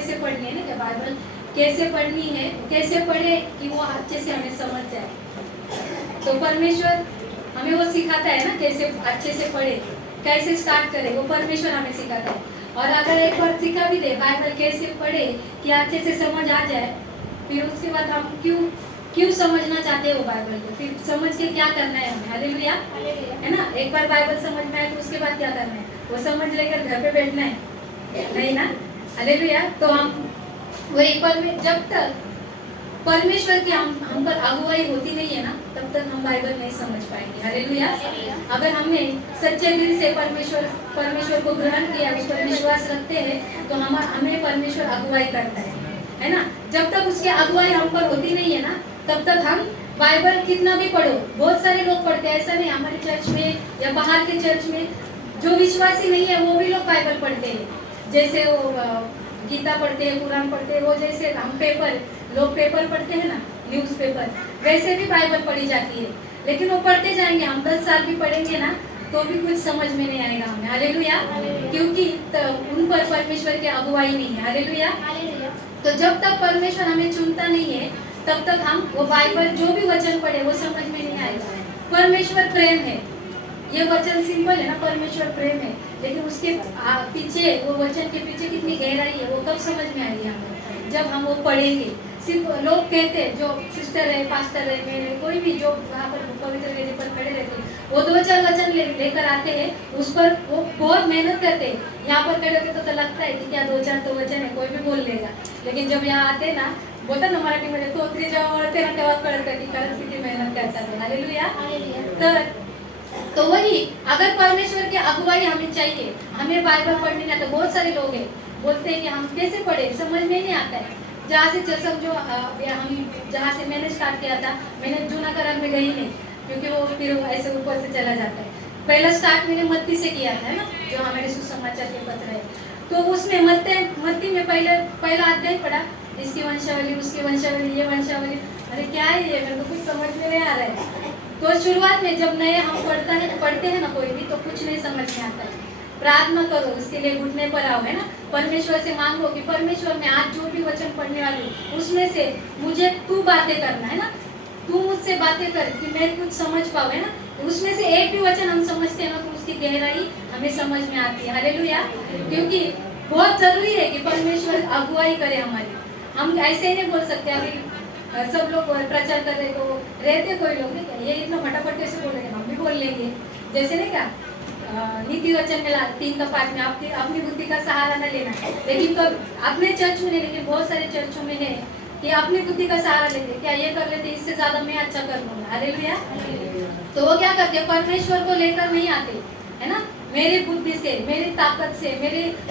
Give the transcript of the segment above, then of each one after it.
कैसे पढ़नी है ना, कि बाइबल कैसे पढ़नी है, कैसे पढ़े कि वो अच्छे से हमें समझ जाए। तो परमेश्वर हमें वो सिखाता है ना, कैसे अच्छे से पढ़े, कैसे स्टार्ट करें, वो परमेश्वर हमें सिखाता है। और अगर एक बार सिखा भी दे बाइबल कैसे पढ़े कि अच्छे से समझ आ जाए, फिर उसके बाद हम क्यों समझना चाहते हैं वो बाइबल को, फिर समझ के क्या करना है हमें। हालेलुया, है ना। एक बार बाइबल समझ में आए तो उसके बाद क्या करना है, वो समझ लेकर घर पे बैठना है, नहीं ना। हालेलुया। तो हम वही पर में जब तक परमेश्वर की हम पर अगुवाई होती नहीं है ना, तब तक हम बाइबल नहीं समझ पाएंगे। हालेलुया। अगर हमने सच्चे दिल से परमेश्वर को ग्रहण किया, उस पर विश्वास रखते हैं, तो हमें परमेश्वर अगुवाई करता है ना। जब तक उसकी अगुवाई हम पर होती नहीं है ना, तब तक हम बाइबल कितना भी पढ़ो, बहुत सारे लोग पढ़ते हैं, ऐसा नहीं हमारे चर्च में या बाहर के चर्च में जो विश्वासी नहीं है वो भी लोग बाइबल पढ़ते हैं। जैसे वो गीता पढ़ते हैं, कुरान पढ़ते हैं, वो जैसे हम लोग पेपर पढ़ते हैं ना, न्यूज़ पेपर, वैसे भी बाइबल पढ़ी जाती है। लेकिन वो पढ़ते जाएंगे, हम 10 साल भी पढ़ेंगे ना, तो भी कुछ समझ में नहीं आएगा हमें। हालेलुया। क्योंकि उन पर परमेश्वर की अगुवाई नहीं है। हालेलुया। तो जब तक परमेश्वर हमें चुनता नहीं है, तब तक हम वो बाइबल जो भी वचन पढ़े वो समझ में नहीं आएगा। परमेश्वर प्रेम है, ये वचन सिंपल है ना, परमेश्वर प्रेम है, लेकिन उसके पीछे, वो वचन के पीछे कितनी गहराई है, वो कब समझ में आएगी हमें, जब हम वो पढ़ेंगे। सिर्फ लोग कहते हैं, जो सिस्टर है, पास्टर है, मेरे कोई भी जो वहाँ पर पवित्र वेदी पर खड़े रहते हैं, वो 2-4 वचन लेकर आते हैं, उस पर वो बहुत मेहनत करते हैं। यहाँ पर खड़े होते तो लगता है कि क्या 2-4 तो वचन है, कोई भी बोल लेगा। लेकिन जब यहाँ आते ना, बोलता ना मराठीमध्ये, तो जेव्हा वळते ना तेव्हा कळतं की खरंच किती मेहनत करतात। हालेलुया। तो वही, अगर परमेश्वर की अगुवाई हमें चाहिए, हमें बाइबल पढ़ने ना, तो बहुत सारे लोग हैं बोलते हैं कि हम कैसे पढ़े, समझ में नहीं आता है। जहाँ से समझो हम जहाँ से मैंने स्टार्ट किया था, मैंने जूना करार में गई नहीं, क्योंकि वो फिर ऐसे ऊपर से चला जाता है। पहला स्टार्ट मैंने मत्ती से किया था ना, जो हमारे सुसमाचार के पत्र है। तो उसमें मत्ती में पहला अध्याय पढ़ा, इसकी वंशावली, उसकी वंशावली, ये वंशावली, अरे क्या है ये, मेरे को कुछ समझ में नहीं आ रहा है। तो शुरुआत में जब नए हम पढ़ते हैं ना कोई भी, तो कुछ नहीं समझ में आता है। प्रार्थना करो, उसके लिए घुटने पर आओ, है ना। परमेश्वर से मांगो कि परमेश्वर मैं आज जो भी वचन पढ़ने वाली हूँ, उसमें से मुझे तू बातें करना है ना, तू मुझसे बातें कर कि मैं कुछ समझ पाऊँ, है ना। उसमें से एक भी वचन हम समझते हैं ना, तो उसकी गहराई हमें समझ में आती है। हालेलुया। क्योंकि बहुत जरूरी है कि परमेश्वर अगुवाई करे हमारी। हम ऐसे ही नहीं बोल सकते, अभी सब लोग प्रचार कर रहे तो रहते कोई लोग नहीं क्या, ये इतना फटाफट से बोलेंगे, हम भी बोल लेंगे। जैसे नहीं क्या, नीति वचन में 3 का पाठ में अपनी बुद्धि का सहारा न लेना। लेकिन तो अपने चर्च में नहीं, लेकिन बहुत सारे चर्चों में है कि अपनी बुद्धि का सहारा लेते, क्या ये कर लेते, इससे ज्यादा मैं अच्छा कर लूंगा। हालेलुया। तो वो क्या करते, परमेश्वर को लेकर नहीं आते, है ना। मेरी बुद्धि से, मेरी ताकत से,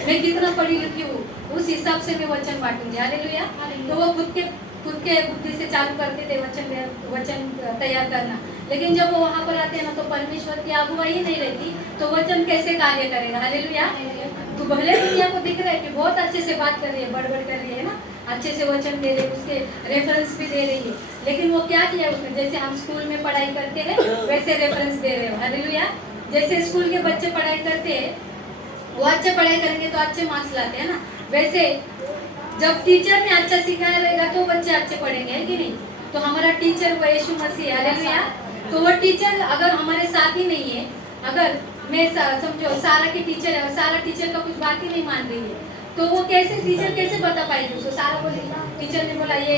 मैं कितना पढ़ी लिखी हूँ, उस हिसाब से मैं वचन बांटूंगी। हालेलुया। तो वो खुद के बुद्धि से चालू करते थे वचन तैयार करना। लेकिन जब वो वहाँ पर आते हैं ना, तो परमेश्वर की अगुवाई ही नहीं रहती, तो वचन कैसे कार्य करेगा। हालेलुया। तो भले दुनिया को दिख रहा है कि बहुत अच्छे से बात कर रही है, बड़बड़ कर रही है ना, अच्छे से वचन दे रही है, उसके रेफरेंस भी दे रही है, लेकिन वो क्या किया उसने, जैसे हम स्कूल में पढ़ाई करते हैं वैसे रेफरेंस दे रहे हो। हालेलुया। जैसे स्कूल के बच्चे पढ़ाई करते हैं, वो अच्छे पढ़ाई करेंगे तो अच्छे मार्क्स लाते हैं ना, वैसे जब टीचर ने अच्छा सिखाया रहेगा तो बच्चे अच्छे पढ़ेंगे, है कि नहीं। तो हमारा टीचर वो यीशु मसीह। हालेलुया। तो वो टीचर अगर हमारे साथ ही नहीं है, अगर मैं समझो सारा की टीचर है और सारा टीचर का कुछ बात ही नहीं मान रही है, तो वो टीचर कैसे बता पाएगी उसको। सारा बोले, टीचर ने बोला ये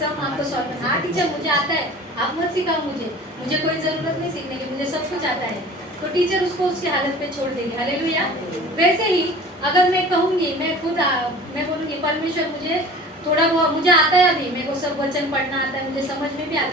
सम आपको सॉल्व करना, हाँ टीचर मुझे आता है, आप मत सिखाओ मुझे कोई जरूरत नहीं सीखने की, मुझे सब कुछ आता है। तो टीचर उसको उसकी हालत पे छोड़ देगी। हालेलुया। वैसे ही अगर मैं कहूंगी, मैं बोलूंगी परमेश्वर मुझे थोड़ा बहुत मुझे आता है, अभी मेरे को सब वचन पढ़ना आता है, मुझे समझ में भी आता है,